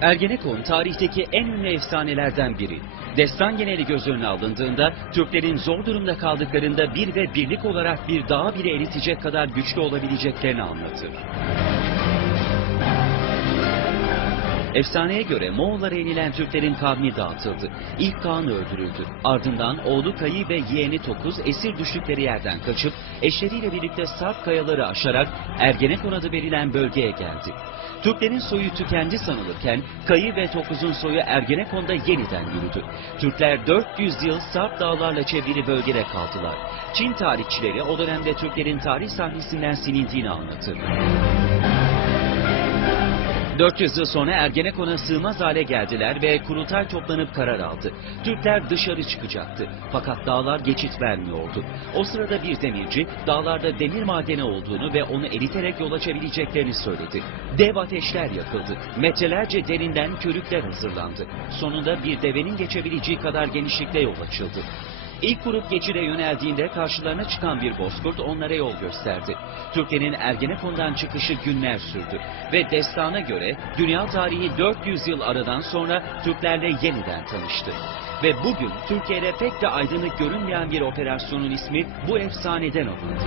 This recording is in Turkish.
Ergenekon tarihteki en ünlü efsanelerden biri. Destan geneli göz önüne alındığında Türklerin zor durumda kaldıklarında bir ve birlik olarak bir dağı bile eritecek kadar güçlü olabileceklerini anlatır. Efsaneye göre Moğollara yenilen Türklerin kavmi dağıtıldı. İlk Kaan öldürüldü. Ardından oğlu Kayı ve yeğeni Tokuz esir düştükleri yerden kaçıp eşleriyle birlikte Sarp kayaları aşarak Ergenekon adı verilen bölgeye geldi. Türklerin soyu tükendi sanılırken Kayı ve Tokuz'un soyu Ergenekon'da yeniden yürüdü. Türkler 400 yıl Sarp dağlarla çevrili bölgede kaldılar. Çin tarihçileri o dönemde Türklerin tarih sahnesinden silindiğini anlatır. 400 yıl sonra Ergenekon'a sığmaz hale geldiler ve kurultay toplanıp karar aldı. Türkler dışarı çıkacaktı. Fakat dağlar geçit vermiyordu. O sırada bir demirci dağlarda demir madeni olduğunu ve onu eriterek yol açabileceklerini söyledi. Dev ateşler yakıldı. Metrelerce derinden körükler hazırlandı. Sonunda bir devenin geçebileceği kadar genişlikte yol açıldı. İlk grup geçide yöneldiğinde karşılarına çıkan bir bozkurt onlara yol gösterdi. Türkiye'nin Ergenekon'dan çıkışı günler sürdü ve destana göre dünya tarihi 400 yıl aradan sonra Türklerle yeniden tanıştı. Ve bugün Türkiye'de pek de aydınlık görünmeyen bir operasyonun ismi bu efsaneden alındı.